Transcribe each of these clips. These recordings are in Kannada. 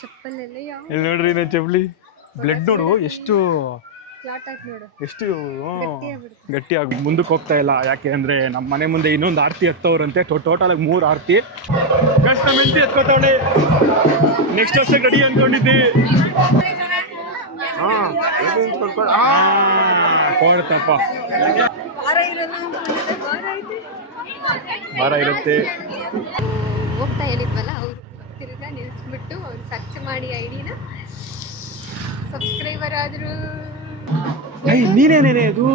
ಚಪ್ಪಲೆಲ್ಲ ಯಾವ ಇಲ್ಲಿ ನೋಡ್ರಿ ನಾ ಚಪ್ಪಲಿ ಬ್ಲಡ್ ನೋಡು ಎಷ್ಟು ಫ್ಲಾಟ್ ಆಗಿ ನೋಡು ಎಷ್ಟು ಗಟ್ಟಿಯಾಗಿ ಮುಂದಕ್ಕೆ ಹೋಗ್ತಾ ಇಲ್ಲ. ಯಾಕೆ ಅಂದ್ರೆ ನಮ್ಮ ಮನೆ ಮುಂದೆ ಇನ್ನೊಂದು ಆರತಿ ಎತ್ತವ್ರಂತೆ. ಟೋಟಲ್ ಆಗಿ 3 ಆರತಿ ಕಷ್ಟ ಮೆಂತಿ ಎತ್ಕೋತಾವಳೆ. ನೆಕ್ಸ್ಟ್ ವರ್ಷಕ್ಕೆ ರೆಡಿ ಅನ್ಕೊಂಡಿದ್ದಿ. ಕೊಡ್ತಪ್ಪ ಭಾರ ಇರುತ್ತೆ. ಹೋಗ್ತಾ ಹೇಳಿದ್ವಲ್ಲ ಅವ್ರು ತಿರ್ಗಾ ನಿಲ್ಲಿಸ್ಬಿಟ್ಟು ಅವ್ರು ಸರ್ಚ್ ಮಾಡಿ ಐಡಿನ ಸಬ್ಸ್ಕ್ರೈಬರ್ ಆದ್ರು. ನೀನೇನೇನೆ ಅದು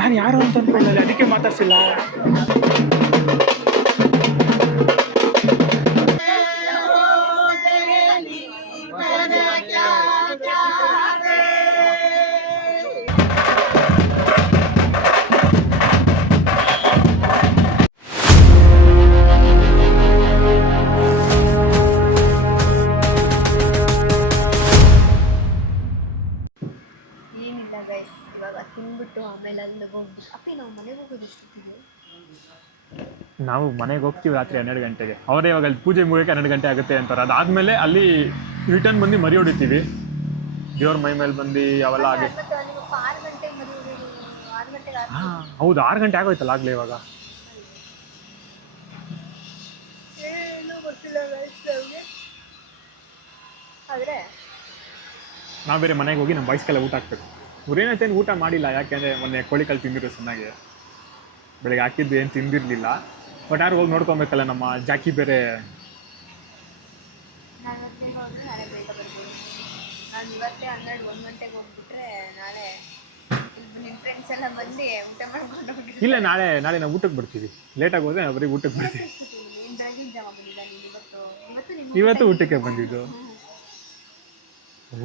ನಾನು ಯಾರು ಅಂತ ಅನ್ಕೊಂಡಲ್ಲಿ ಅದಕ್ಕೆ ಮಾತಾಡ್ಸಿಲ್ಲ. ಏನಿಲ್ಲ ಗೈಸ್, ಇವಾಗ ತಿಂದ್ಬಿಟ್ಟು ಆಮೇಲೆ ಅಲ್ಲಿಗೆ ಹೋಗ್ಬಿಟ್ಟು ಅಪ್ಪಿ ನಾವು ಮನೆಗೆ ಹೋಗೋದು ಎಷ್ಟೊತ್ತಿಗೆ? ನಾವು ಮನೆಗೆ ಹೋಗ್ತೀವಿ ರಾತ್ರಿ 12 ಗಂಟೆಗೆ. ಅವರೇ ಇವಾಗ ಅಲ್ಲಿ ಪೂಜೆ ಮುಗಿಯೋಕೆ 12 ಗಂಟೆ ಆಗುತ್ತೆ ಅಂತಾರೆ. ಅದಾದಮೇಲೆ ಅಲ್ಲಿ ರಿಟರ್ನ್ ಬಂದು ಮರಿ ಹೊಡಿತೀವಿ. ದೇವ್ರ ಮೈ ಮೇಲೆ ಬಂದು ಅವೆಲ್ಲ ಆಗಿ 6 ಗಂಟೆಗೆ ಹಾಂ ಹೌದು 6 ಗಂಟೆ ಆಗೋಯ್ತಲ್ಲ ಆಗಲೇ. ಇವಾಗ ಏನು ಗೊತ್ತಿಲ್ಲ ಗೈಸ್ ನಮಗೆ. ಆದರೆ ನಾವು ಬೇರೆ ಮನೆಗೆ ಹೋಗಿ ನಮ್ಮ ಬಾಯ್ಸ್ಗೆಲ್ಲ ಊಟ ಹಾಕ್ಬೇಕು. ಇವ್ರೇನೈತೇನು ಊಟ ಮಾಡಿಲ್ಲ, ಯಾಕೆಂದರೆ ಮೊನ್ನೆ ಕೋಳಿ ಕಾಲು ತಿಂದಿರೋ ಚೆನ್ನಾಗಿ. ಬೆಳಗ್ಗೆ ಹಾಕಿದ್ದು ಏನು ತಿಂದಿರಲಿಲ್ಲ. ಬಟ್ ಯಾರು ಹೋಗಿ ನೋಡ್ಕೊಬೇಕಲ್ಲ, ನಮ್ಮ ಜಾಕಿ ಬೇರೆ. ನಾನು ನಾಳೆ ಬೇಗ ಬರ್ಬೋದು. ನಾನು ಇವತ್ತೇ 12-1 ಗಂಟೆಗೆ ಹೋಗ್ಬಿಟ್ರೆ ನಾಳೆ ನಿಮ್ಮ ಫ್ರೆಂಡ್ಸ್ ಎಲ್ಲ ಬಂದು ಊಟ ಮಾಡ್ಕೊಂಡು ಹೋಗ್ಬಿಟ್ಟು. ಇಲ್ಲ ನಾಳೆ ನಾವು ಊಟಕ್ಕೆ ಬರ್ತೀವಿ. ಲೇಟಾಗಿ ಹೋದರೆ ಬರೀ ಊಟಕ್ಕೆ ಬರ್ತೀವಿ. ನೀನು ಬೆಳಗಿನ ಜಾವ ಬಂದಿಲ್ಲ, ನೀನು ಇವತ್ತು ಊಟಕ್ಕೆ ಬಂದಿದ್ದು.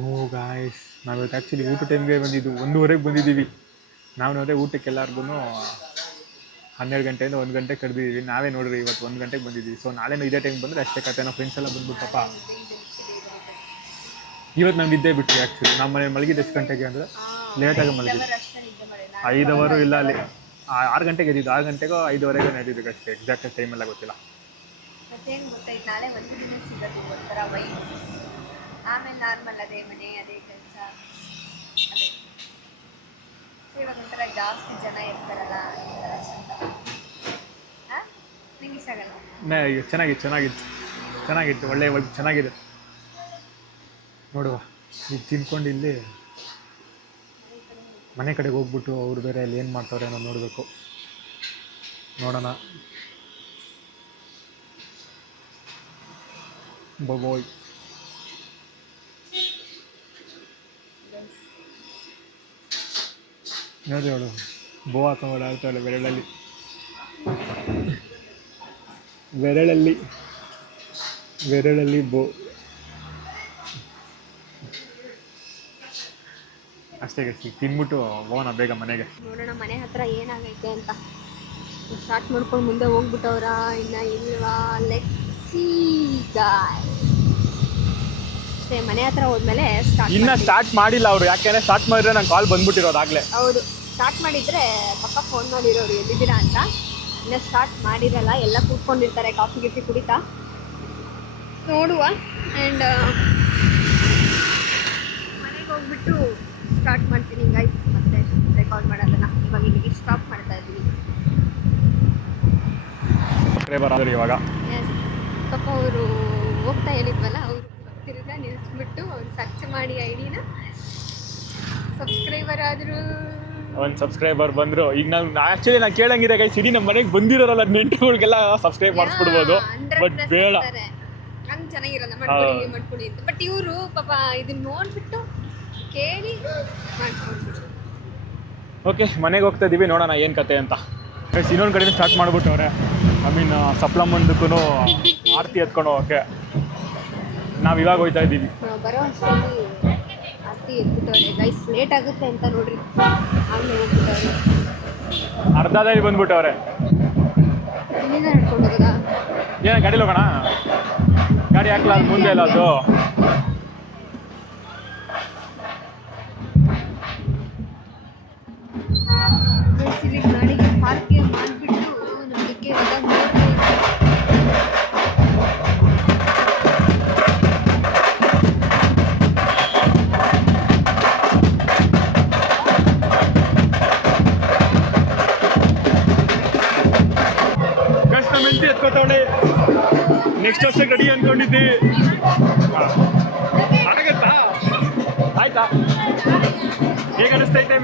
ಓ ಗಾಯ್ಸ್, ನಾವಿವತ್ತು ಆ್ಯಕ್ಚುಲಿ ಊಟ ಟೈಮ್ಗೆ ಬಂದಿದ್ದು. 1:30ಗೆ ಬಂದಿದ್ದೀವಿ. ನಾವು ನೋಡಿದ್ರೆ ಊಟಕ್ಕೆ ಎಲ್ಲರಿಗೂ 12 ಗಂಟೆಯಿಂದ 1 ಗಂಟೆ ಕರೆದಿದ್ದೀವಿ. ನಾವೇ ನೋಡ್ರಿ ಇವತ್ತು 1 ಗಂಟೆಗೆ ಬಂದಿದ್ದೀವಿ. ಸೊ ನಾಳೆನೂ ಇದೇ ಟೈಮ್ ಬಂದರೆ ಅಷ್ಟೇ ಕತೆ. ನಾವು ಫ್ರೆಂಡ್ಸ್ ಎಲ್ಲ ಬಂದ್ಬಿಟ್ಟಪ್ಪ. ಇವತ್ತು ನಾವು ನಿದ್ದೆ ಬಿಟ್ವಿ. ಆ್ಯಕ್ಚುಲಿ ನಮ್ಮ ಮನೆ ಮಲಗಿದ್ದು ಎಷ್ಟು ಗಂಟೆಗೆ ಅಂದರೆ ಲೇಟಾಗಿ ಮಲಗಿದ್ದು. 5 ಅವರು ಇಲ್ಲ, ಅಲ್ಲಿ 6 ಗಂಟೆಗೆ ಎದ್ದಿದ್ದು. 6 ಗಂಟೆಗೋ 5:15 ಎದ್ದಿದ್ದು ಅಷ್ಟೇ. ಎಕ್ಸಾಕ್ಟ್ ಟೈಮೆಲ್ಲ ಗೊತ್ತಿಲ್ಲ. ಮತ್ತೇನು ಗೊತ್ತಾಯ್ತು, ನಾಳೆ ಒಂದು ದಿನ ಸಿಗೋದು ಒಂಥರ ವೈಬ್. ಆಮೇಲೆ ನಾರ್ಮಲ್ ಅದೇ ಮನೆ ಅದೇ ಕೆಲಸ ಅದೇ. ಸೊ ಇವಾಗ ಒಂಥರ ಜಾಸ್ತಿ ಜನ ಇರ್ತಾರಲ್ಲ, ಒಂಥರ ಚಂದ. ಹಾಂ ನಿಂಗೆ ಇಷ್ಟ ಆಗಲ್ಲ? ಚೆನ್ನಾಗಿತ್ತು ಒಳ್ಳೆ ಚೆನ್ನಾಗಿದೆ. ನೋಡುವ ಈಗ ತಿನ್ಕೊಂಡು ಇಲ್ಲಿ ಮನೆ ಕಡೆಗೆ ಹೋಗ್ಬಿಟ್ಟು ಅವ್ರು ಬೇರೆ ಅಲ್ಲಿ ಏನು ಮಾಡ್ತಾರೆ ಅನ್ನೋದು ನೋಡಬೇಕು. ನೋಡೋಣ. ಬಾಯ್. ನೋಡಿ ಅವಳು ಬೋ ಹಾಕೊಂಡು ಆಡ್ತಾಳೆ ಬೆರಳಲ್ಲಿ ಬೋ. ಅಷ್ಟೇ ತಿನ್ಬಿಟ್ಟು ಹೋಗೋಣ ಬೇಗ ಮನೆಗೆ. ನೋಡೋಣ ಮನೆ ಹತ್ರ ಏನಾಗೈತೆ ಅಂತ. ಸ್ಟಾರ್ಟ್ ಮಾಡ್ಕೊಂಡು ಮುಂದೆ ಹೋಗ್ಬಿಟ್ಟವ್ರ ಇನ್ನ ಇಲ್ವಾ? Let's see guys. ಅಷ್ಟೇ, ಮನೆ ಹತ್ರ ಹೋದ್ಮೇಲೆ ಸ್ಟಾರ್ಟ್ ಮಾಡಿಲ್ಲ ಅವರು. ಯಾಕೆಂದ್ರೆ ಸ್ಟಾರ್ಟ್ ಮಾಡಿದ್ರೆ ನಂಗೆ ಕಾಲ್ ಬಂದ್ಬಿಟ್ಟಿರೋದಾಗಲೇ. ಹೌದು, ಸ್ಟಾರ್ಟ್ ಮಾಡಿದ್ರೆ ಪಕ್ಕ ಫೋನ್ ಮಾಡಿರೋರು ಎಲ್ಲಿದ್ದೀರಾ ಅಂತ. ಇನ್ನು ಸ್ಟಾರ್ಟ್ ಮಾಡಿರಲ್ಲ, ಎಲ್ಲ ಕೂತ್ಕೊಂಡಿರ್ತಾರೆ ಕಾಫಿ ಗಿಫಿ ಕುಡಿತಾ. ನೋಡುವ. ಆ್ಯಂಡ್ ಮನೆಗೆ ಹೋಗ್ಬಿಟ್ಟು ಸ್ಟಾರ್ಟ್ ಮಾಡ್ತೀನಿ ಗೈಸ್ ಮತ್ತೆ ರೆಕಾರ್ಡ್ ಮಾಡೋದನ್ನು. ಇವಾಗ ಇಲ್ಲಿಗೆ ಸ್ಟಾಪ್ ಮಾಡ್ತಾ ಇದ್ದೀನಿ. ಇವಾಗ ಎಸ್, ಪಾಪ ಅವರು ಹೋಗ್ತಾ ಹೇಳಿದ್ವಲ್ಲ, ಅವರು ತಿರ್ಗಾ ನಿಲ್ಲಿಸ್ಬಿಟ್ಟು ಅವ್ರು ಸರ್ಚ್ ಮಾಡಿ ಐಡಿನ ಸಬ್ಸ್ಕ್ರೈಬರ್ ಆದರು. ಒಂದು ಸಬ್ಸ್ಕ್ರೈಬರ್ ಬಂದರು. ಈಗ ಆ್ಯಕ್ಚುಲಿ ನಾನು ಕೇಳಂಗಿದೆ ಗೈಸ್, ಇಡೀ ನಮ್ಮ ಮನೆಗೆ ಬಂದಿರೋರಲ್ಲ ನೆಂಟರುಗಳಿಗೆಲ್ಲ ಸಬ್ಸ್ಕ್ರೈಬ್ ಮಾಡಿಸ್ಬಿಡ್ಬೋದು. ಬಟ್ ಬೇಡ, ಹಂಗೆ ಚೆನ್ನಾಗಿರಲ್ಲ. ಮಾಡ್ಕೊಳ್ಳಿ ಅಂತ. ಬಟ್ ಇವರು ಪಾಪ ಇದನ್ನ ನೋಡ್ಬಿಟ್ಟು ಕೇಳಿ ಮಾಡ್ಕೊಂಡ್ಬಿಟ್ಟು. ಓಕೆ, ಮನೆಗೆ ಹೋಗ್ತಾ ಇದ್ದೀವಿ. ನೋಡೋಣ ಏನು ಕತೆ ಅಂತ. ಇನ್ನೊಂದು ಕಡೆಯಿಂದ ಸ್ಟಾರ್ಟ್ ಮಾಡಿಬಿಟ್ಟವ್ರೆ. ಸಪ್ಲಮ್ಮಂದಕ್ಕೂ ಆರತಿ ಎತ್ಕೊಂಡು ಹೋಗೋಕ್ಕೆ. ನಾವು ಇವಾಗ ಹೋಗ್ತಾ ಇದ್ದೀವಿ. ಬರೋ ಅಷ್ಟರಲ್ಲಿ ಆರತಿ ಎತ್ಬಿಟ್ಟವ್ರೆ ಗೈಸ್. ಲೇಟ್ ಆಗುತ್ತೆ ಅಂತ ನೋಡ್ರಿ, ಆಗಲೇ ಹೋಗ್ಬಿಟ್ಟವ್ರೆ. ಅರ್ಧದಲ್ಲಿ ಬಂದ್ಬಿಟ್ಟವ್ರೆ. ಇಲ್ಲಿಂದ ನಡ್ಕೊಂಡು ಹೋಗೋದಾ? ಏನ ಗಾಡೀಲಿ ಹೋಗೋಣ? ಗಾಡಿ ಹಾಕ್ಲ ಮುಂದೆ ಇಲ್ಲ ಅದು. ಗಾಡಿಗೆ ಪಾರ್ಕ್ ಮಾಡಿಬಿಟ್ಟು ನಮಗೆ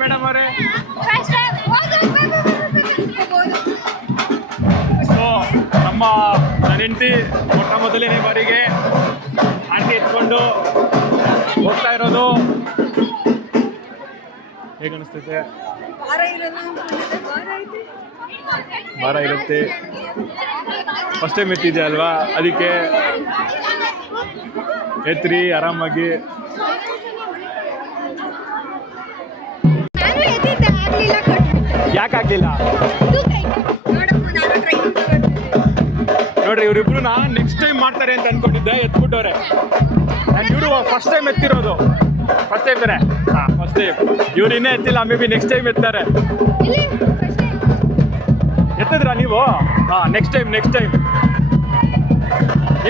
ಮೇಡಮ್ ಅವರೇ. ಫಸ್ಟ್ ಸೊ ನಮ್ಮ ನನ್ನ ಹೆಂಡತಿ ಮೊಟ್ಟ ಮೊದಲನೇ ಬಾರಿಗೆ ಆಂಟಿ ಎತ್ಕೊಂಡು ಹೋಗ್ತಾ ಇರೋದು ಹೇಗೆ ಅನಿಸ್ತೈತೆ? ಭಾರ ಇರುತ್ತೆ. ಫಸ್ಟ್ ಟೈಮ್ ಎತ್ತಿದೆ ಅಲ್ವಾ, ಅದಕ್ಕೆ ಎತ್ರಿ ಆರಾಮಾಗಿ. ಯಾಕೆ ಆಗ್ಲಿಲ್ಲ ನೋಡ್ರಿ, ಇವರಿಬ್ರು ನೆಕ್ಸ್ಟ್ ಟೈಮ್ ಮಾಡ್ತಾರೆ ಅಂತ ಅನ್ಕೊಂಡಿದ್ದೆ, ಎತ್ಬಿಟ್ಟವ್ರೆ. ನಾನು ಇವರು ಫಸ್ಟ್ ಟೈಮ್ ಎತ್ತಿರೋದು. ಫಸ್ಟ್ ಟೈಮ್ ಬೇರೆ, ಹಾಂ ಫಸ್ಟ್ ಟೈಮ್. ಇವ್ರು ಇನ್ನೇ ಎತ್ತಿಲ್ಲ, ಮೇ ಬಿ ನೆಕ್ಸ್ಟ್ ಟೈಮ್ ಎತ್ತಾರೆ. ಎತ್ತಿದ್ರಾ ನೀವು? ಹಾಂ, ನೆಕ್ಸ್ಟ್ ಟೈಮ್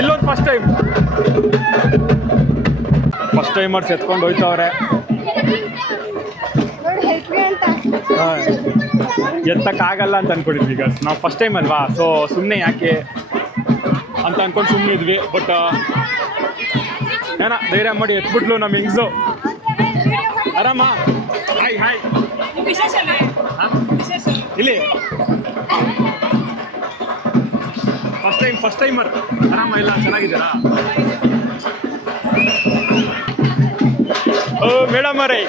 ಇಲ್ಲೊಂದು ಫಸ್ಟ್ ಟೈಮರ್ಸ್ ಎತ್ಕೊಂಡು ಹೋಯ್ತವ್ರೆ. ಎತ್ತಕ್ಕಾಗಲ್ಲ ಅಂತ ಅನ್ಕೊಂಡಿದ್ವಿ. ಈಗ ನಾವು ಫಸ್ಟ್ ಟೈಮ್ ಅಲ್ವಾ, ಸೊ ಸುಮ್ಮನೆ ಯಾಕೆ ಅಂತ ಅನ್ಕೊಂಡು ಸುಮ್ಮನೆ ಇದ್ವಿ. ಬಟ್ ಏನೋ ಧೈರ್ಯ ಮಾಡಿ ಎತ್ಬಿಟ್ಲು ನಮ್ಮ ಹೆಂಗ್ಸು. ಆರಾಮ? Hi hi. ಇಲ್ಲಿ ಫಸ್ಟ್ ಟೈಮರ್. ಆರಾಮ ಇಲ್ಲ? ಚೆನ್ನಾಗಿದ್ದೀರಾ? ಓ ಮೇಡಮ್ ಅವರೇ,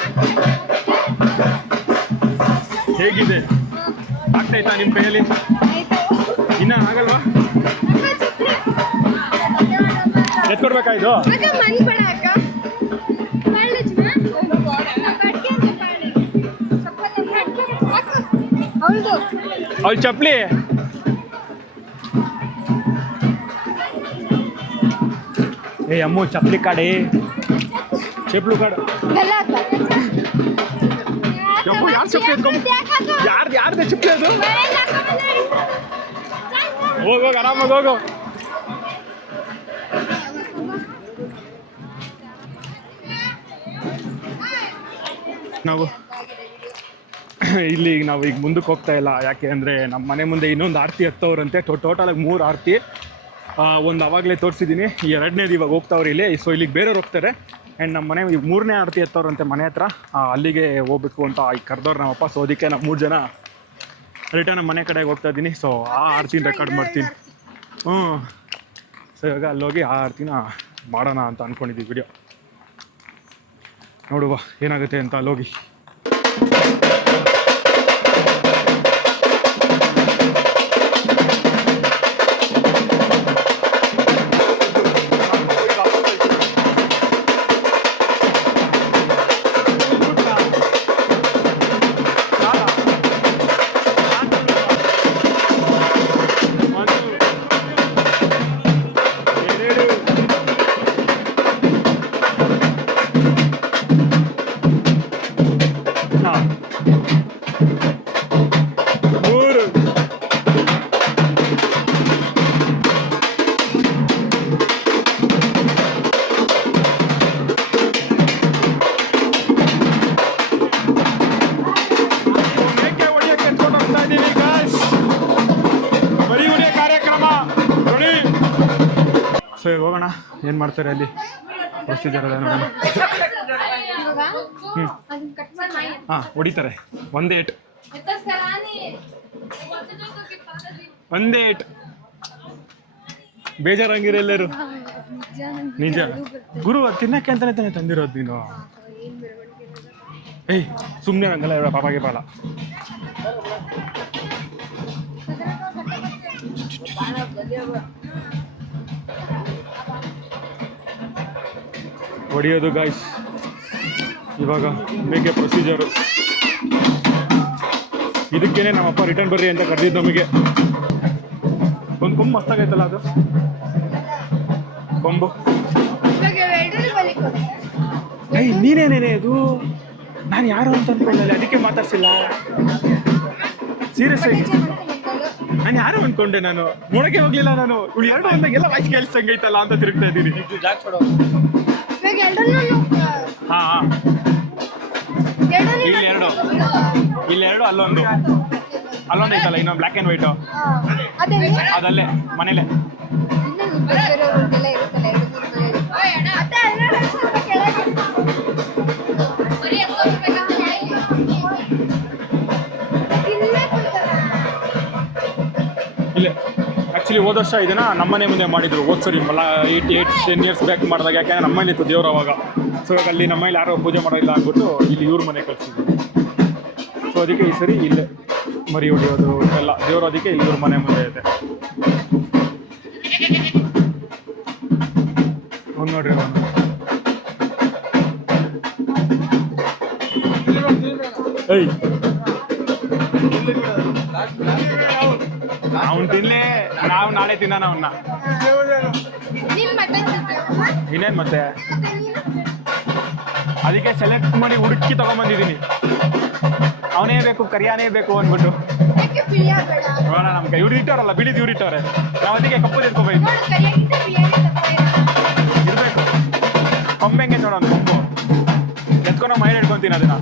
ಹೇಗಿದೆ? ಆಗ್ತಾಯ್ತಾ ನಿಮ್ಮ ಕೈಯಲ್ಲಿ? ಇನ್ನ ಆಗಲ್ವಾ? ಎತ್ಕೊಡ್ಬೇಕಾಯ್ತು? ಅವಳು ಚಪ್ಲಿ ಏ ಅಮ್ಮು, ಚಪ್ಲಿ ಕಾಡೆ, ಚಪ್ಲು ಕಾಡು. ಯಾರು ಚಪ್ಪಲಿ ಎತ್ಕೊಂಡು ಯಾರ್ದೆ ಚಪ್ಪಲಿ ಅದು? ಹೋಗೋಗ ಆರಾಮಾಗಿ ಹೋಗು. ನಾವು ಇಲ್ಲಿ ಈಗ ಮುಂದಕ್ಕೆ ಹೋಗ್ತಾ ಇಲ್ಲ. ಯಾಕೆ ಅಂದರೆ ನಮ್ಮ ಮನೆ ಮುಂದೆ ಇನ್ನೊಂದು ಆರತಿ ಹತ್ತವ್ರಂತೆ. ಟೋಟಲಾಗಿ 3 ಆರತಿ. ಒಂದು ಅವಾಗಲೇ ತೋರಿಸಿದ್ದೀನಿ, ಎರಡನೇದು ಇವಾಗ ಹೋಗ್ತಾವ್ರು ಇಲ್ಲಿ. ಸೊ ಇಲ್ಲಿಗೆ ಬೇರೆಯವ್ರು ಹೋಗ್ತಾರೆ. ಆ್ಯಂಡ್ ನಮ್ಮ ಮನೆ ಈಗ 3ನೇ ಆರತಿ ಎತ್ತವ್ರಂತೆ ಮನೆ ಹತ್ರ. ಅಲ್ಲಿಗೆ ಹೋಗ್ಬೇಕು ಅಂತ ಈಗ ಕರೆದವ್ರು ನಮ್ಮಪ್ಪ. ಸೊ ಅದಕ್ಕೆ ನಾವು 3 ಜನ ರಿಟರ್ನ್ ಮನೆ ಕಡೆಗೆ ಹೋಗ್ತಾ ಇದ್ದೀನಿ. ಸೊ ಆ ಆರತಿನ ರೆಕಾರ್ಡ್ ಮಾಡ್ತೀನಿ. ಸೊ ಇವಾಗ ಅಲ್ಲೋಗಿ ಆ ಆರತಿನ ಮಾಡೋಣ ಅಂತ ಅಂದ್ಕೊಂಡಿದ್ದೀವಿ. ವಿಡಿಯೋ ನೋಡುವ ಏನಾಗುತ್ತೆ ಅಂತ ಅಲ್ಲೋಗಿ. ಸೊ ಈಗ ಹೋಗೋಣ, ಏನು ಮಾಡ್ತಾರೆ ಅಲ್ಲಿ ಪ್ರೊಸೀಜರ್ ಅದ ನೋಡೋಣ. ಹಾಂ, ಹೊಡಿತಾರೆ. ಒಂದೇ ಏಟ್ ಬೇಜಾರಂಗಿರ ಎಲ್ಲರೂ. ನಿಜ ಗುರು, ತಿನ್ನಕ್ಕೆ ಅಂತಾನೆ ತಾನೆ ತಂದಿರೋದು ನೀನು. ಏಯ್ ಸುಮ್ಮನೆ ಹಂಗಲ್ಲ ಹೇಳ, ಪಾಪಾಗೆ ಬಾಲ. ಹೊಡಿಯೋದು ಗಾಯ್ಸ್ ಇವಾಗ ಬೇಗ ಪ್ರೊಸೀಜರು. ಇದಕ್ಕೇನೆ ನಮ್ಮಪ್ಪ ರಿಟರ್ನ್ ಬರ್ರಿ ಅಂತ ಕರೆದಿದ್ದು ನಮಗೆ. ಒಂದು ಕೊಂಬು ಮಸ್ತಾಗೈತಲ್ಲ ಅದು ಕೊಂಬು. ಏಯ್ ನೀನೇನೇನೆ ಅದು? ನಾನು ಯಾರು ಅಂತ ಅಂದ್ಕೊಂಡಲ್ಲಿ, ಅದಕ್ಕೆ ಮಾತಾಡ್ಸಿಲ್ಲ. ಸೀರಿಯಸ್ ಆಗಿ ನಾನು ಯಾರು ಅಂದ್ಕೊಂಡೆ. ನಾನು ನೋಡಕ್ಕೆ ಹೋಗ್ಲಿಲ್ಲ. ನಾನು ಇವ್ಳು ಎರಡು ಅಂದಾಗೆಲ್ಲ ವಾಯ್ಸ್ ಕೇಳಿಸಂಗೈತಲ್ಲ ಅಂತ ತಿರುಗ್ತಾ ಇದ್ದೀನಿ. ಹಾಂ, ಇಲ್ಲೆರಡು ಅಲ್ಲೊಂದು ಐತಲ್ಲ, ಇನ್ನೊಂದು ಬ್ಲ್ಯಾಕ್ ಆ್ಯಂಡ್ ವೈಟು ಅದಲ್ಲೇ ಮನೇಲೆ. ಆ್ಯಕ್ಚುಲಿ ಹೋದ ವರ್ಷ ಇದನ್ನು ನಮ್ಮನೆ ಮುಂದೆ ಮಾಡಿದ್ರು. ಹೋದ ಸರಿ 8-10 ಇಯರ್ಸ್ ಬ್ಯಾಕ್ ಮಾಡಿದಾಗ, ಯಾಕೆಂದರೆ ನಮ್ಮನೇಲಿ ಇತ್ತು ದೇವ್ರು ಅವಾಗ. ಸೊ ಅಲ್ಲಿ ನಮ್ಮನೇಲಿ ಯಾರೋ ಪೂಜೆ ಮಾಡೋದಿಲ್ಲ ಅಂದ್ಬಿಟ್ಟು ಇಲ್ಲಿ ಇವ್ರ ಮನೆ ಕಳಿಸಿದ್ರು. ಸೊ ಅದಕ್ಕೆ ಈ ಸರಿ ಇಲ್ಲೇ ಮರಿ ಹೊಡೆಯೋದು ಎಲ್ಲ ದೇವರು, ಅದಕ್ಕೆ ಇವ್ರ ಮನೆ ಮುಂದೆ ಇದೆ. ಅವ್ನು ನೋಡ್ರಿ ಅವನು ಏಯ್ ಅವ್ನು ತಿನ್ಲಿ, ನಾವು ನಾಳೆ ತಿನ್ನೋಣ ಅವನ್ನ. ಇನ್ನೇನು ಮತ್ತೆ ಅದಕ್ಕೆ ಸೆಲೆಕ್ಟ್ ಮಾಡಿ ಹುಡುಕಿ ತಗೊಂಬಂದಿದ್ದೀನಿ. ಅವನೇ ಬೇಕು, ಕರಿಯಾನೇ ಬೇಕು ಅಂದ್ಬಿಟ್ಟು. ನೋಡೋಣ ನಮ್ಮ ಕೈ ಇವ್ರು ಇಟ್ಟವ್ರಲ್ಲ, ಬಿಳಿದು ಇವ್ರು ಇಟ್ಟವ್ರೆ. ನಾವು ಅದಕ್ಕೆ ಕಪ್ಪು ಎತ್ಕೋಬೇಕು. ಇರಬೇಕು ಕೊಂಬೆಂಗೆ ನೋಡೋಣ, ಕೊಂಬು ಎತ್ಕೊಂಡು ಮೈಲ್ ಹಿಡ್ಕೊತೀನಿ ಅದನ್ನ.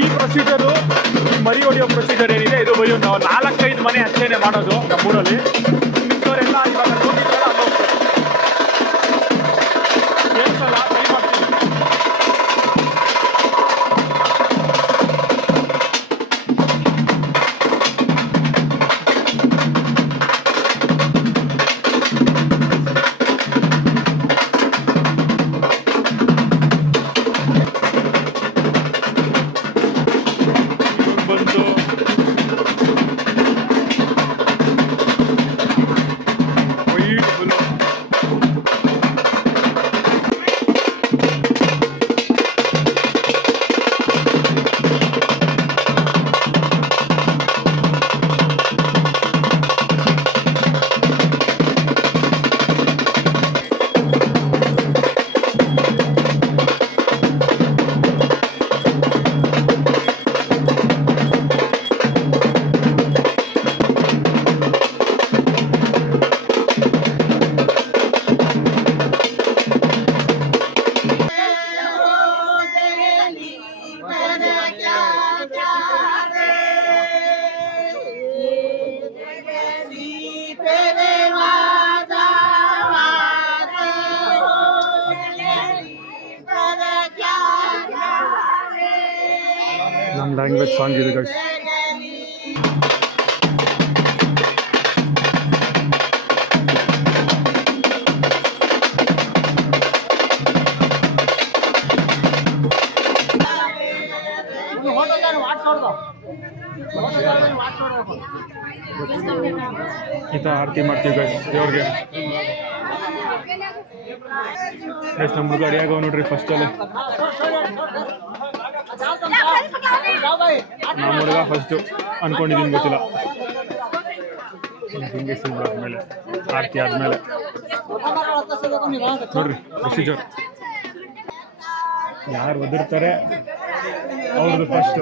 ಈ ಪ್ರೊಸೀಜರು, ಈ ಮರಿ ಹೊಡೆಯೋ ಪ್ರೊಸೀಜರ್ ಏನಿದೆ, ಇದು ಬರೀ ಒಂದು 4-5 ಮನೆ ಅಷ್ಟೇನೆ ಮಾಡೋದು ನಮ್ಮೂರಲ್ಲಿ. ಮಿಕ್ಕವರೆಲ್ಲ ಇವಾಗ ನೋಡಿದ್ರೆ ಕೇಳಿಸಲ್ಲ, ಟ್ರೈ ಮಾಡ್ತೀವಿ. ಬಂತು ವೈಟ್ ಫುಲ್ಲು. ನಮ್ಮ ಲ್ಯಾಂಗ್ವೇಜ್ ಸಾಂಗ್ ಇದೆ ಗೈಸ್. ಈ ಥರ ಆರತಿ ಮಾಡ್ತೀವಿ ಗೈಸ್ ದೇವ್ರಿಗೆ. ಗೈಸ್ ನಮ್ಮ ಹುಡುಗ ರೆಡಿ ಆಗೋ ನೋಡ್ರಿ ಫಸ್ಟಲ್ಲಿ. ನಮ್ಮ ಹುಡುಗ ಫಸ್ಟು ಅನ್ಕೊಂಡಿದ್ದೀನಿ, ಗೊತ್ತಿಲ್ಲ. ಹಿಂಗೆ ಆದ್ಮೇಲೆ ಆರತಿ ಆದಮೇಲೆ ನೋಡ್ರಿ ಪ್ರೊಸೀಜರ್. ಯಾರು ಒದರ್ತಾರೆ ಅವ್ರದ್ದು ಫಸ್ಟ್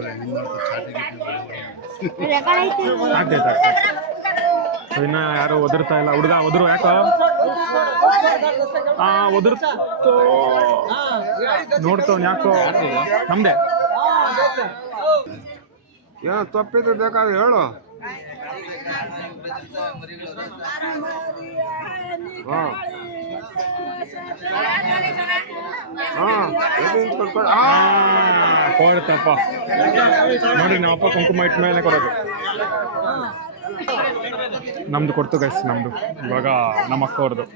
ಆಗ್ತೈತೆ. ಸೊ ಇನ್ನು ಯಾರು ಒದರ್ತಾ ಇಲ್ಲ. ಹುಡುಗ ಒದರು ಯಾಕೋ ಒದರ್ತೋ ನೋಡ್ತವ್ ಯಾಕೋ. ನಮ್ದೆ ಏನೋ ತಪ್ಪಿದ್ರೆ ಬೇಕಾದ್ರೆ ಹೇಳು. ಕೊಡ್ತಪ್ಪ ನೋಡ್ರಿ, ನಮ್ಮ ಅಪ್ಪ ಕುಂಕುಮ ಇಟ್ಟ ಮೇಲೆ ಕೊಡೋದು. ನಮ್ದು ಕೊಡ್ತು ಗೈಸ್, ನಮ್ದು ಇವಾಗ ನಮ್ಮ ಅಕ್ಕ ಅವ್ರದ್ದು.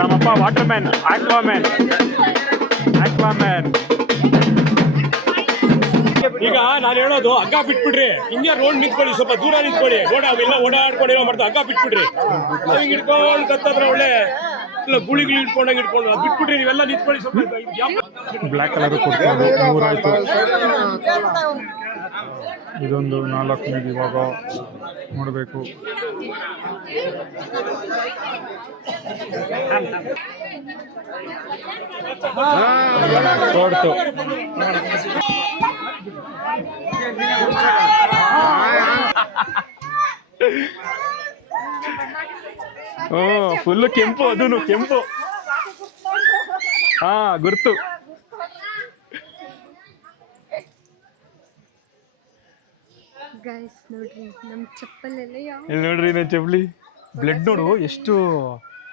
ನಮ್ಮಪ್ಪ ವಾಟರ್ ಮ್ಯಾನ್, ಆಕ್ವಾಮ್ಯಾನ್. ಈಗ ನಾನು ಹೇಳೋದು, ಹಗ್ಗ ಬಿಟ್ಬಿಡ್ರಿ, ಹಿಂಗೆ ರೋಡ್ ನಿಂತ್ಕೊಳ್ಳಿ, ಸ್ವಲ್ಪ ದೂರ ನಿಂತ್ಕೊಳ್ಳಿ. ರೋಡ್ ಅವೆಲ್ಲ ಓಡಾಡ್ಕೊಂಡು ಮಾಡ್ತಾ ಹಗ್ಗ ಬಿಟ್ಬಿಡ್ರಿ. ಹಿಂಗೆ ಹಿಡ್ಕೊಂಡು ಕತ್ತದ್ರ ಒಳ್ಳೆ ಇಲ್ಲ ಗುಳಿಗಳು ಇಟ್ಕೊಂಡು ಬಿಟ್ಬಿಟ್ರಿ ನೀವೆಲ್ಲ ನಿಂತ್ಕೊಳ್ಳಿ ಸ್ವಲ್ಪ ಬ್ಲ್ಯಾಕ್ ಕಲರು ಕೊಡ್ತಾರೆ 3 ಆಯಿತು. ಇದೊಂದು 4 ಇವಾಗ ನೋಡಬೇಕು. ಕೊಡ್ತು ಫುಲ್ಲು ಕೆಂಪು, ಅದೂ ಕೆಂಪು. ಹಾ ಗುರ್ತು. ಗೈಸ್ ನೋಡ್ರಿ ನಮ್ಮ ಚಪ್ಪಲೆಲ್ಲ ಯಾವ ಇಲ್ಲಿ ನೋಡ್ರಿ ನನ್ನ ಚಪ್ಪಲಿ ಬ್ಲಡ್ ನೋಡು ಎಷ್ಟು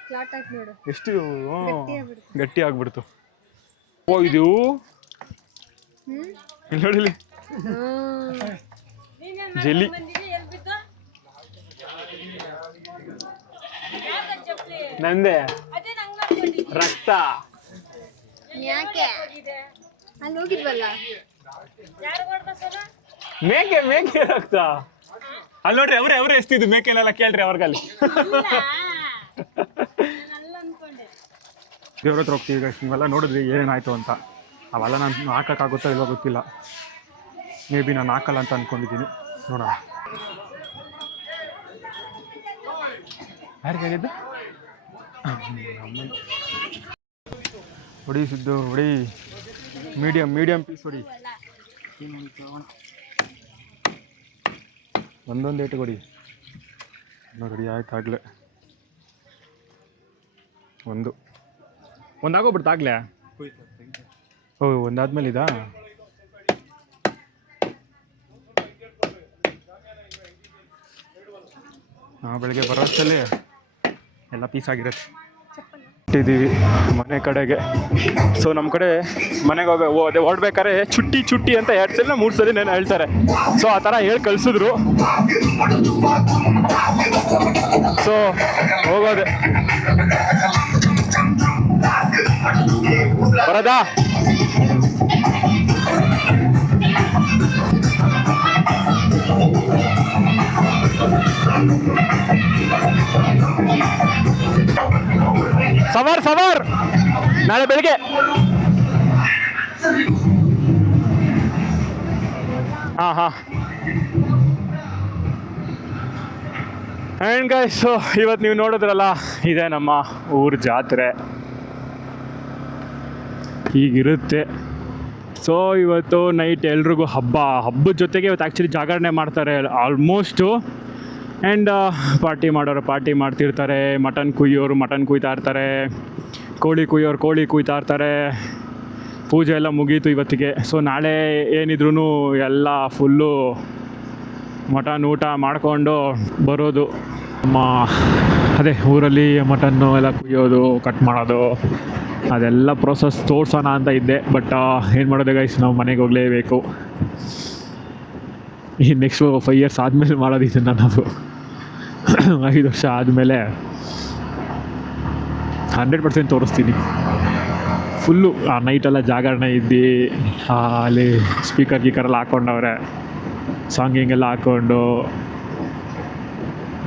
ಫ್ಲಾಟ್ ಆಗಿ ನೋಡು, ಎಷ್ಟು ಗಟ್ಟಿಯಾಗ್ಬಿಡ್ತು. ಗಟ್ಟಿ ಆಗ್ಬಿಡ್ತು. ಓ ಇದು ಇಲ್ಲಿ ನೋಡಿಲಿ ಜೆಲಿ. ನಂದೆ ರಕ್ತ ಯಾಕೆ ಅಲ್ಲಿ ಹೋಗಿದ್ವಲ್ಲ, ಮೇಕೆ ಮೇಕೆ ರಕ್ತ. ಅಲ್ಲಿ ನೋಡ್ರಿ ಅವರೇ ಎಷ್ಟಿದ್ದು ಮೇಕೆಲೆಲ್ಲ ಕೇಳ್ರಿ ಅವ್ರಿಗಲ್ಲಿ. ದೇವ್ರ ಹತ್ರ ಹೋಗ್ತೀವಿ ಈಗ. ನೀವೆಲ್ಲ ನೋಡಿದ್ರಿ ಏನೇನಾಯ್ತು ಅಂತ. ಅವೆಲ್ಲ ನಾನು ಹಾಕೋಕ್ಕಾಗುತ್ತೋ ಇಲ್ವೋ ಗೊತ್ತಿಲ್ಲ. ಮೇ ಬಿ ನಾನು ಹಾಕಲ್ಲ ಅಂತ ಅಂದ್ಕೊಂಡಿದ್ದೀನಿ. ನೋಡೋಣ. ಯಾರಿಗೆ ಹೇಳಿದ್ದು? ಹೊಡಿ ಸಿದ್ದು ಹೊಡಿ. ಮೀಡಿಯಮ್ ಪೀಸ್ ಹೊಡಿ. ಒಂದೊಂದು ಏಟು ಕೊಡಿ. ನೋಡಿ ಆಯ್ತು ಆಗಲೇ ಒಂದಾಗೋಗ್ಬಿಡ್ತು ಆಗಲೇ. ಓ ಒಂದಾದ್ಮೇಲೆ ಇದಾ? ಬೆಳಗ್ಗೆ ಬರೋಷ್ಟಲ್ಲಿ ಎಲ್ಲ ಪೀಸ್ ಆಗಿರುತ್ತೆ. ಇಟ್ಟಿದ್ದೀವಿ ಮನೆ ಕಡೆಗೆ. ಸೊ ನಮ್ಮ ಕಡೆ ಮನೆಗೆ ಅದೇ ಹೊರಡ್ಬೇಕಾದ್ರೆ ಚುಟ್ಟಿ ಅಂತ 2 ಸಲ 3 ಸಲ ನಾನು ಹೇಳ್ತಾರೆ. ಸೊ ಆ ಥರ ಹೇಳಿ ಕಳಿಸಿದ್ರು. ಸೊ ಹೋಗೋದೆ ಬರೋದಾ. ಸವಾರ್ ನಾಳೆ ಬೆಳಿಗ್ಗೆ. ಹಾಂ ಆ್ಯಂಡ್ ಗೈಸ್, ಇವತ್ತು ನೀವು ನೋಡಿದ್ರಲ್ಲ, ಇದೆ ನಮ್ಮ ಊರ ಜಾತ್ರೆ ಹೀಗಿರುತ್ತೆ. ಸೊ ಇವತ್ತು ನೈಟ್ ಎಲ್ರಿಗೂ ಹಬ್ಬದ ಜೊತೆಗೆ ಇವತ್ತು ಆ್ಯಕ್ಚುಲಿ ಜಾಗರಣೆ ಮಾಡ್ತಾರೆ ಆಲ್ಮೋಸ್ಟು. ಆ್ಯಂಡ್ ಪಾರ್ಟಿ ಮಾಡೋರು ಪಾರ್ಟಿ ಮಾಡ್ತಿರ್ತಾರೆ, ಮಟನ್ ಕುಯ್ಯೋರು ಮಟನ್ ಕುಯ್ತಾ ಇರ್ತಾರೆ, ಕೋಳಿ ಕುಯ್ಯೋರು ಕೋಳಿ ಕುಯ್ತಾ ಇರ್ತಾರೆ. ಪೂಜೆ ಎಲ್ಲ ಮುಗೀತು ಇವತ್ತಿಗೆ. ಸೊ ನಾಳೆ ಏನಿದ್ರು ಎಲ್ಲ ಫುಲ್ಲು ಮಟನ್ ಊಟ ಮಾಡಿಕೊಂಡು ಬರೋದು. ಅದೇ ಊರಲ್ಲಿ ಮಟನ್ನು ಎಲ್ಲ ಕುಯ್ಯೋದು, ಕಟ್ ಮಾಡೋದು, ಅದೆಲ್ಲ ಪ್ರೋಸೆಸ್ ತೋರಿಸೋಣ ಅಂತ ಇದ್ದೆ. ಬಟ್ ಏನು ಮಾಡೋದು ಗೈಸ್, ನಾವು ಮನೆಗೆ ಹೋಗಲೇಬೇಕು. ಈ ನೆಕ್ಸ್ಟ್ 5 ಇಯರ್ಸ್ ಆದಮೇಲೆ ಮಾಡೋದು ಇದನ್ನು. ನಾವು 5 ವರ್ಷ ಆದಮೇಲೆ 100% ತೋರಿಸ್ತೀನಿ. ಫುಲ್ಲು ಆ ನೈಟೆಲ್ಲ ಜಾಗರಣೆ ಇದ್ದು ಅಲ್ಲಿ ಸ್ಪೀಕರ್ಗೆಲ್ಲ ಹಾಕ್ಕೊಂಡವ್ರೆ, ಸಾಂಗಿಂಗೆಲ್ಲ ಹಾಕ್ಕೊಂಡು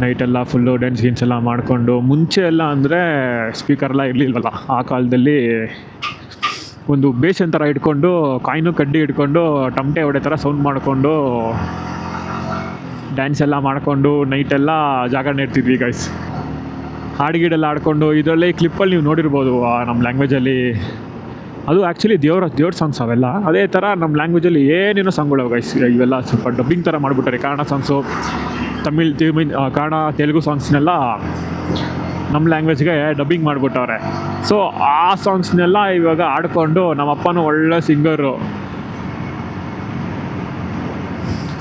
ನೈಟೆಲ್ಲ ಫುಲ್ಲು ಡ್ಯಾನ್ಸ್ ಗೀನ್ಸ್ ಎಲ್ಲ ಮಾಡಿಕೊಂಡು. ಮುಂಚೆ ಎಲ್ಲ ಅಂದರೆ ಸ್ಪೀಕರೆಲ್ಲ ಇರಲಿಲ್ವಲ್ಲ ಆ ಕಾಲದಲ್ಲಿ. ಒಂದು ಬೇಸನ್ ಥರ ಇಟ್ಕೊಂಡು, ಕಾಯಿನು ಕಡ್ಡಿ ಇಟ್ಕೊಂಡು, ಟಮಟೆ ಹೊಡೆ ಥರ ಸೌಂಡ್ ಮಾಡಿಕೊಂಡು ಡ್ಯಾನ್ಸ್ ಎಲ್ಲ ಮಾಡಿಕೊಂಡು ನೈಟೆಲ್ಲ ಜಾಗರಣೆ ಇರ್ತಿದ್ವಿ ಗೈಸ್. ಹಾಡುಗೀಡೆಲ್ಲ ಆಡಿಕೊಂಡು. ಇದರಲ್ಲೇ ಕ್ಲಿಪ್ಪಲ್ಲಿ ನೀವು ನೋಡಿರ್ಬೋದು ನಮ್ಮ ಲ್ಯಾಂಗ್ವೇಜಲ್ಲಿ. ಅದು ಆ್ಯಕ್ಚುಲಿ ದೇವ್ರ ಸಾಂಗ್ಸ್ ಅವೆಲ್ಲ. ಅದೇ ಥರ ನಮ್ಮ ಲ್ಯಾಂಗ್ವೇಜಲ್ಲಿ ಏನೇನೋ ಸಾಂಗ್ಗಳು ಗೈಸ್. ಇವೆಲ್ಲ ಸ್ವಲ್ಪ ಡಬ್ಬಿಂಗ್ ಥರ ಮಾಡಿಬಿಟ್ಟಾರೆ. ಕನ್ನಡ ಸಾಂಗ್ಸು, ಕನ್ನಡ ತೆಲುಗು ಸಾಂಗ್ಸ್ನೆಲ್ಲ ನಮ್ಮ ಲ್ಯಾಂಗ್ವೇಜ್ಗೆ ಡಬ್ಬಿಂಗ್ ಮಾಡಿಬಿಟ್ಟವ್ರೆ. ಸೊ ಆ ಸಾಂಗ್ಸ್ನೆಲ್ಲ ಇವಾಗ ಆಡಿಕೊಂಡು, ನಮ್ಮ ಅಪ್ಪನೂ ಒಳ್ಳೆ ಸಿಂಗರು.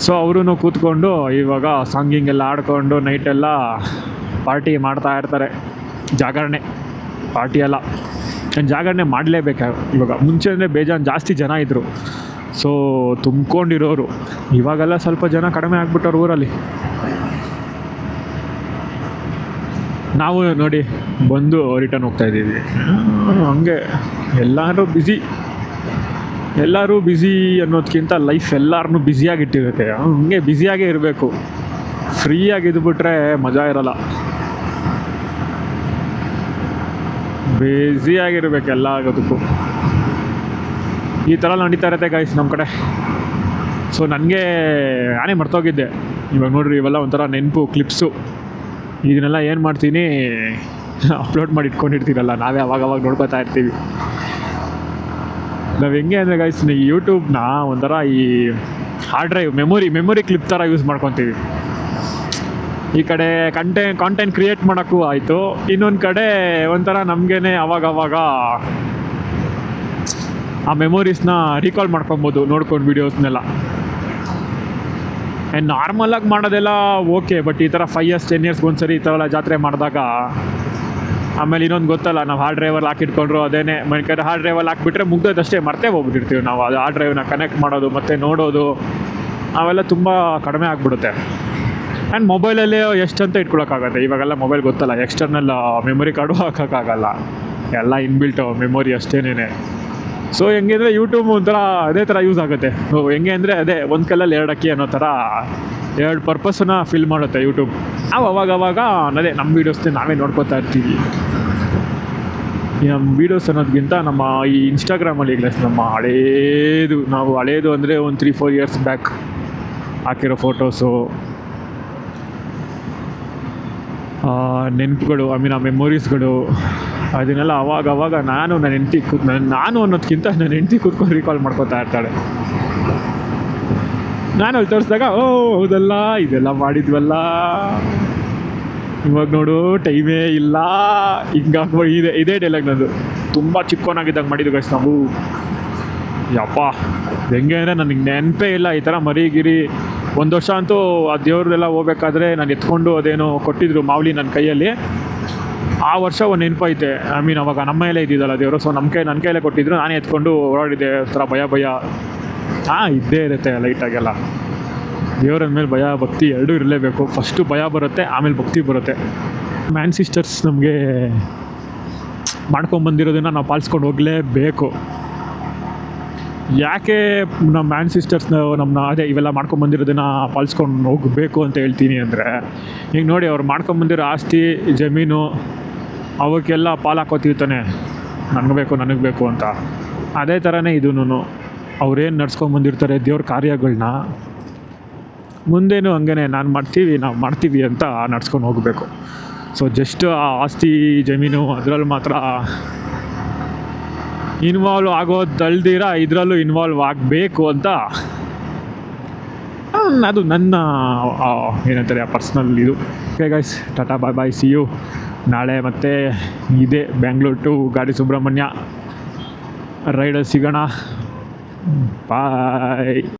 ಸೊ ಅವರೂ ಕೂತ್ಕೊಂಡು ಇವಾಗ ಸಾಂಗಿಂಗೆಲ್ಲ ಆಡಿಕೊಂಡು ನೈಟೆಲ್ಲ ಪಾರ್ಟಿ ಮಾಡ್ತಾ ಇರ್ತಾರೆ. ಜಾಗರಣೆ ಪಾರ್ಟಿ ಎಲ್ಲ ಜಾಗರಣೆ ಮಾಡಲೇಬೇಕು ಇವಾಗ. ಮುಂಚೆ ಅಂದರೆ ಬೇಜಾನ್ ಜಾಸ್ತಿ ಜನ ಇದ್ದರು, ಸೊ ತುಂಬ್ಕೊಂಡಿರೋರು. ಇವಾಗೆಲ್ಲ ಸ್ವಲ್ಪ ಜನ ಕಡಿಮೆ ಆಗ್ಬಿಟ್ಟವ್ರು ಊರಲ್ಲಿ. ನಾವು ನೋಡಿ ಬಂದು ರಿಟರ್ನ್ ಹೋಗ್ತಾಯಿದ್ದೀವಿ. ಹಂಗೆ ಎಲ್ಲರೂ ಬ್ಯುಸಿ ಅನ್ನೋದಕ್ಕಿಂತ ಲೈಫ್ ಎಲ್ಲರನ್ನೂ ಬ್ಯುಸಿಯಾಗಿಟ್ಟಿರುತ್ತೆ. ಹಂಗೆ ಬ್ಯುಸಿಯಾಗೇ ಇರಬೇಕು. ಫ್ರೀಯಾಗಿದ್ಬಿಟ್ರೆ ಮಜಾ ಇರೋಲ್ಲ. ಬ್ಯುಸಿಯಾಗಿರ್ಬೇಕು ಎಲ್ಲ ಆಗೋದಕ್ಕೂ. ಈ ಥರ ನಡೀತಾ ಇರುತ್ತೆ ಗೈಸ್ ನಮ್ಮ ಕಡೆ. ಸೊ ನನಗೆ ನಾನೇ ಮರ್ತೋಗಿದ್ದೆ. ಇವಾಗ ನೋಡ್ರಿ ಇವೆಲ್ಲ ಒಂಥರ ನೆನಪು ಕ್ಲಿಪ್ಸು. ಇದನ್ನೆಲ್ಲ ಏನು ಮಾಡ್ತೀನಿ ಅಪ್ಲೋಡ್ ಮಾಡಿ ಇಟ್ಕೊಂಡಿರ್ತೀರಲ್ಲ, ನಾವೇ ಅವಾಗವಾಗ ನೋಡ್ಕೊತಾ ಇರ್ತೀವಿ. ನಾವು ಹೆಂಗೆ ಅಂದರೆ ಗೈಸ್, ಈ ಯೂಟ್ಯೂಬ್ನ ಒಂಥರ ಈ ಹಾರ್ಡ್ ಡ್ರೈವ್ ಮೆಮೊರಿ ಕ್ಲಿಪ್ ಥರ ಯೂಸ್ ಮಾಡ್ಕೊತೀವಿ. ಈ ಕಡೆ ಕಾಂಟೆಂಟ್ ಕ್ರಿಯೇಟ್ ಮಾಡೋಕ್ಕೂ ಆಯಿತು, ಇನ್ನೊಂದು ಕಡೆ ಒಂಥರ ನಮಗೇನೆ ಅವಾಗವಾಗ ಆ ಮೆಮೊರೀಸ್ನ ರೀಕಾಲ್ ಮಾಡ್ಕೊಬೋದು ನೋಡ್ಕೊಂಡು ವೀಡಿಯೋಸ್ನೆಲ್ಲ. ಆ್ಯಂಡ್ ನಾರ್ಮಲಾಗಿ ಮಾಡೋದೆಲ್ಲ ಓಕೆ, ಬಟ್ ಈ ಥರ 5 years 10 years ಒಂದ್ಸರಿ ಈ ಥರ ಎಲ್ಲ ಜಾತ್ರೆ ಮಾಡಿದಾಗ ಆಮೇಲೆ ಇನ್ನೊಂದು ಗೊತ್ತಲ್ಲ, ನಾವು ಹಾರ್ಡ್ ಡ್ರೈವಲ್ಲಿ ಹಾಕಿಟ್ಕೊಂಡ್ರು ಅದೇನೇ ಮನೆ ಕಡೆ ಹಾರ್ಡ್ ಡ್ರೈವಲ್ಲಿ ಹಾಕಿಬಿಟ್ರೆ ಮುಗ್ದದಷ್ಟೇ, ಮರ್ತೇ ಹೋಗ್ಬಿಟ್ಟಿರ್ತೀವಿ ನಾವು. ಅದು ಹಾರ್ಡ್ ಡ್ರೈವ್ನ ಕನೆಕ್ಟ್ ಮಾಡೋದು ಮತ್ತು ನೋಡೋದು ಅವೆಲ್ಲ ತುಂಬ ಕಡಿಮೆ ಆಗಿಬಿಡುತ್ತೆ. ಆ್ಯಂಡ್ ಮೊಬೈಲಲ್ಲಿ ಎಷ್ಟಂತ ಇಟ್ಕೊಳಕ್ಕಾಗತ್ತೆ, ಇವಾಗೆಲ್ಲ ಮೊಬೈಲ್ ಗೊತ್ತಲ್ಲ, ಎಕ್ಸ್ಟರ್ನಲ್ ಮೆಮೊರಿ ಕಾರ್ಡು ಹಾಕೋಕ್ಕಾಗಲ್ಲ, ಎಲ್ಲ ಇನ್ಬಿಲ್ಟ್ ಮೆಮೊರಿ ಅಷ್ಟೇನೇ. ಸೊ ಹೆಂಗೆ ಅಂದರೆ ಯೂಟ್ಯೂಬ್ ಒಂಥರ ಅದೇ ಥರ ಯೂಸ್ ಆಗುತ್ತೆ. ಹೆಂಗೆ ಅಂದರೆ ಅದೇ ಒಂದು ಕಲ್ಲಲ್ಲಿ 2 ಅಕ್ಕಿ ಅನ್ನೋ ಥರ 2 ಪರ್ಪಸ್ಸನ್ನ ಫಿಲ್ ಮಾಡುತ್ತೆ ಯೂಟ್ಯೂಬ್. ನಾವು ಅವಾಗವಾಗ ಅದೇ ನಮ್ಮ ವೀಡಿಯೋಸ್ನ ನಾವೇ ನೋಡ್ಕೊತಾ ಇರ್ತೀವಿ. ಈ ನಮ್ಮ ವೀಡಿಯೋಸ್ ಅನ್ನೋದಕ್ಕಿಂತ ನಮ್ಮ ಈ ಇನ್ಸ್ಟಾಗ್ರಾಮಲ್ಲಿ ಈಗ ನಮ್ಮ ಹಳೇದು ಅಂದರೆ ಒಂದು 3-4 years ಬ್ಯಾಕ್ ಹಾಕಿರೋ ಫೋಟೋಸು, ನೆನಪುಗಳು, ಆ ಮೆಮೊರೀಸ್ಗಳು, ಅದನ್ನೆಲ್ಲ ಅವಾಗವಾಗ ನಾನು ಅನ್ನೋದಕ್ಕಿಂತ ನನ್ನ ಹೆಂಡತಿ ಕೂತ್ಕೊಂಡು ರೀಕಾಲ್ ಮಾಡ್ಕೊತಾ ಇರ್ತಾಳೆ. ನಾನು ಅಲ್ಲಿ ತೋರಿಸಿದಾಗ ಓ ಹೌದಲ್ಲ ಇದೆಲ್ಲ ಮಾಡಿದ್ವಲ್ಲ, ಇವಾಗ ನೋಡು ಟೈಮೇ ಇಲ್ಲ, ಹಿಂಗಾಗಿ ಇದೇ ಡೈಲಾಗ್ ನಂದು. ತುಂಬ ಚಿಕ್ಕವನಾಗಿದ್ದಾಗ ಮಾಡಿದ್ದು ಗೈಸ್ ನಾವು. ಯಪ್ಪ ಹೆಂಗೆ ಅಂದರೆ ನನಗೆ ನೆನಪೇ ಇಲ್ಲ ಈ ಥರ ಮರಿಗಿರಿ. 1 ವರ್ಷ ಅಂತೂ ಆ ದೇವ್ರದೆಲ್ಲ ಹೋಗ್ಬೇಕಾದ್ರೆ ನಾನು ಎತ್ಕೊಂಡು ಅದೇನೋ ಕೊಟ್ಟಿದ್ರು ಮಾವಲಿ ನನ್ನ ಕೈಯಲ್ಲಿ. ಆ ವರ್ಷ ಒಂದು ನೆನಪೈತೆ. ಅವಾಗ ನಮ್ಮ ಮೇಲೆ ಇದ್ದಿದ್ದಲ್ಲ ದೇವರು, ಸೊ ನನ್ನ ಕೈಯಲ್ಲೇ ಕೊಟ್ಟಿದ್ರು, ನಾನೇ ಎತ್ಕೊಂಡು ಓಡಾಡಿದ್ದೆ. ಒಂಥರ ಭಯ ಇದ್ದೇ ಇರುತ್ತೆ ಲೈಟಾಗೆಲ್ಲ. ದೇವರ ಮೇಲೆ ಭಯ ಭಕ್ತಿ ಎರಡೂ ಇರಲೇಬೇಕು. ಫಸ್ಟು ಭಯ ಬರುತ್ತೆ, ಆಮೇಲೆ ಭಕ್ತಿ ಬರುತ್ತೆ. ಮ್ಯಾನ್ ಸಿಸ್ಟರ್ಸ್ ನಮಗೆ ಮಾಡ್ಕೊಂಬಂದಿರೋದನ್ನು ನಾವು ಪಾಲಿಸ್ಕೊಂಡು ಹೋಗಲೇಬೇಕು. ಯಾಕೆ ನಮ್ಮ ಮ್ಯಾನ್ ಸಿಸ್ಟರ್ಸ್ನ ಅದೇ ಇವೆಲ್ಲ ಮಾಡ್ಕೊಂಬಂದಿರೋದನ್ನು ಪಾಲಿಸ್ಕೊಂಡು ಹೋಗಬೇಕು ಅಂತ ಹೇಳ್ತೀನಿ ಅಂದರೆ, ಈಗ ನೋಡಿ ಅವ್ರು ಮಾಡ್ಕೊಂಬಂದಿರೋ ಆಸ್ತಿ ಜಮೀನು ಅವಕ್ಕೆಲ್ಲ ಪಾಲು ಹಾಕೋತೀವಿ ತಾನೆ, ನನಗೆ ಬೇಕು ಅಂತ. ಅದೇ ಥರನೇ ಇದೂ ಅವ್ರೇನು ನಡ್ಸ್ಕೊಂಬಂದಿರ್ತಾರೆ ದೇವ್ರ ಕಾರ್ಯಗಳನ್ನ, ಮುಂದೇನು ಹಂಗೇ ನಾವು ಮಾಡ್ತೀವಿ ಅಂತ ನಡ್ಸ್ಕೊಂಡು ಹೋಗಬೇಕು. ಸೊ ಜಸ್ಟ್ ಆ ಆಸ್ತಿ ಜಮೀನು ಅದರಲ್ಲಿ ಮಾತ್ರ ಇನ್ವಾಲ್ವ್ ಆಗೋದಲ್ದಿರ ಇದರಲ್ಲೂ ಇನ್ವಾಲ್ವ್ ಆಗಬೇಕು ಅಂತ ಅದು ನನ್ನ ಏನಂತಾರೆ ಪರ್ಸ್ನಲ್ ಇದು. ಓಕೆ ಗೈಸ್, ಟಾಟಾ ಬಾಯ್ ಬಾಯ್, ಸಿ ಯು. ನಾಳೆ ಮತ್ತೆ ಇದೇ ಬ್ಯಾಂಗ್ಳೂರ್ ಟು ಗಾಡಿ ಸುಬ್ರಹ್ಮಣ್ಯ ರೈಡಲ್ಲಿ ಸಿಗೋಣ. ಬಾಯ್.